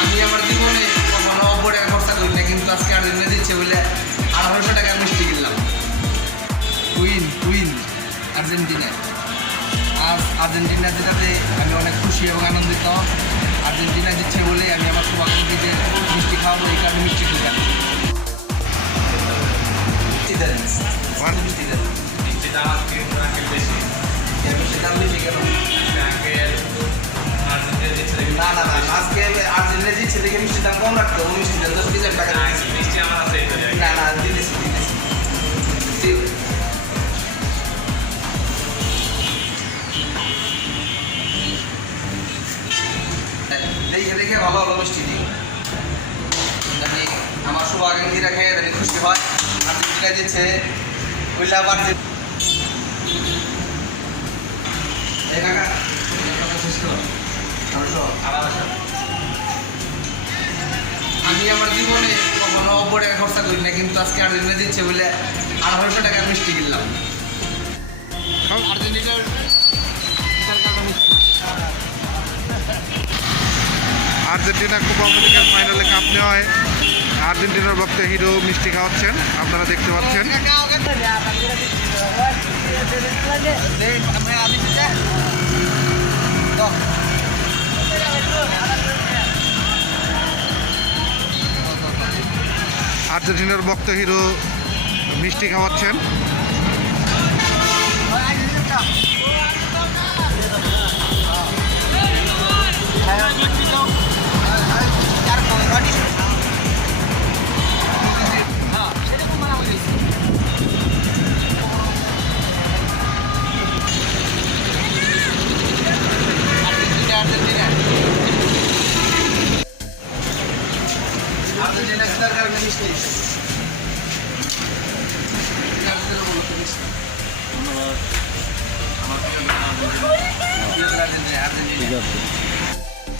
আমি আমার জীবনে কখনো অপরে খরচা করি না কিন্তু আজকে আর্জেন্টিনা দিচ্ছে বলে আড়াইশো টাকা মিষ্টি কিনলাম কুইন কুইন আর্জেন্টিনা আজ আর্জেন্টিনা জেতাতে আমি অনেক খুশি এবং আনন্দিত আর্জেন্টিনা দিচ্ছে বলে আমি আমার শুভাকাঙ্ক্ষীদের মিষ্টি খাওয়াবো এই কারণে মিষ্টি দোকান মিষ্টি দেন মিষ্টি দেন মিষ্টির দাম বেশি কেন মিষ্টির দাম কম রাখতে হবে মিষ্টি দেন দশ হাজার টাকা দিচ্ছি। না না দিতেছি দিতেছি দেখে দেখে ভালো ভালো মিষ্টি দিই যাতে আমার শুভাকাঙ্ক্ষীরা খেয়ে যাতে খুশি হয় আর্জেন্টিনা দিচ্ছে ওইটা আবার যে কাকা শেষ করো আড়াইশো। আমি আমার জীবনে কখনো অপরে খরচা করি না কিন্তু আজকে আর্জেন্টিনা দিচ্ছে বলে আড়াইশো টাকার মিষ্টি কিনলাম আর্জেন্টিনার আর্জেন্টিনা কোপা আমেরিকার ফাইনালে কাপ নেওয়া হয় আর্জেন্টিনার ভক্ত হিরো মিষ্টি খাওয়াচ্ছেন আপনারা দেখতে পাচ্ছেন আর্জেন্টিনার বক্ত হিরো মিষ্টি খাওয়াচ্ছেন।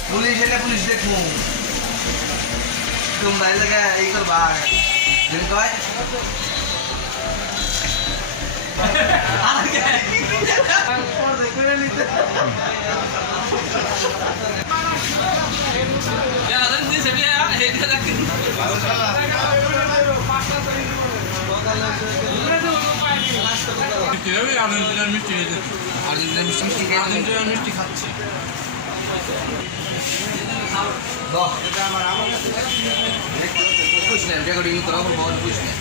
পুলিশ এলে পুলিশ দেখব তোমরা জায়গায় এই করবা যেন কয় আর্জেন্টিনার মিষ্টি খেতে? আর্জেন্টিনা মিষ্টি মিষ্টি আর্জেন্টিনার মিষ্টি খাচ্ছি। দশ পুষ না রেকর্ডিং করা বহুত পুষ না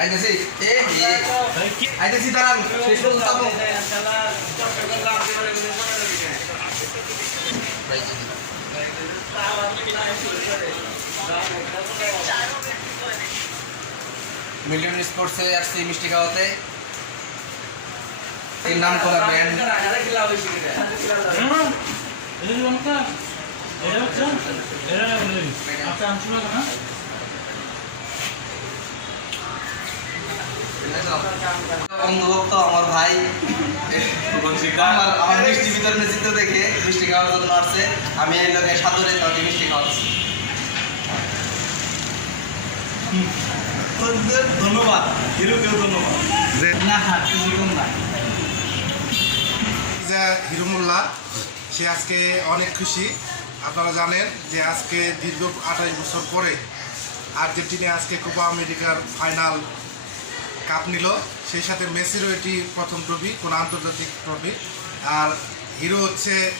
আইতেছি এ আইতেছি দাঁড়ান শেষ পর্যন্ত মিলিয়ন স্পোর্টসে আসছি মিষ্টি খাওয়াতে। এই নাম করা ব্র্যান্ড আমার ভাই। আমার মিষ্টি বিতরণে চিত্র দেখে, মিষ্টি খাওয়ার জন্য আসছে। আমি এই লোকের সাদরে তাকে মিষ্টি খাওয়াচ্ছি। ধন্যবাদ। হিরোকেও ধন্যবাদ। না হাত জীবন না। যে হিরুমুল্লাহ সে আজকে অনেক খুশি। আপনারা জানেন যে আজকে দীর্ঘ আঠাশ বছর পরে আর্জেন্টিনা আজকে কোপা আমেরিকার ফাইনাল কাপ নিল। সেই সাথে মেসিরও এটি প্রথম ট্রফি কোনো আন্তর্জাতিক ট্রফি। আর হিরো হচ্ছে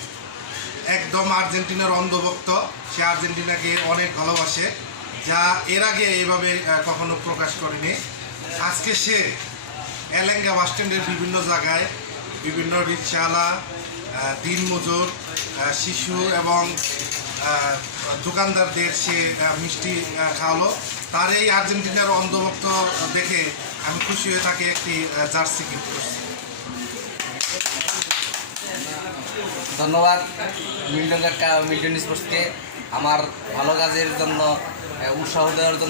একদম আর্জেন্টিনার অন্ধভক্ত। সে আর্জেন্টিনাকে অনেক ভালোবাসে। যা এর আগে এভাবে কখনো প্রকাশ করেনি। আজকে সে এলেঙ্গা বাস স্ট্যান্ডের বিভিন্ন জায়গায় বিভিন্ন রিক্সাওয়ালা দিনমজুর শিশু এবং দোকানদারদের সে মিষ্টি খাওয়ালো। তার এই আর্জেন্টিনার অন্ধভক্ত দেখে আমি খুশি হয়ে তাকে একটি জার্সি কিনতে করছি ধন্যবাদ। মিল্টন মিল্টন স্পোর্টসকে আমার ভালো কাজের জন্য উৎসাহ দেওয়ার জন্য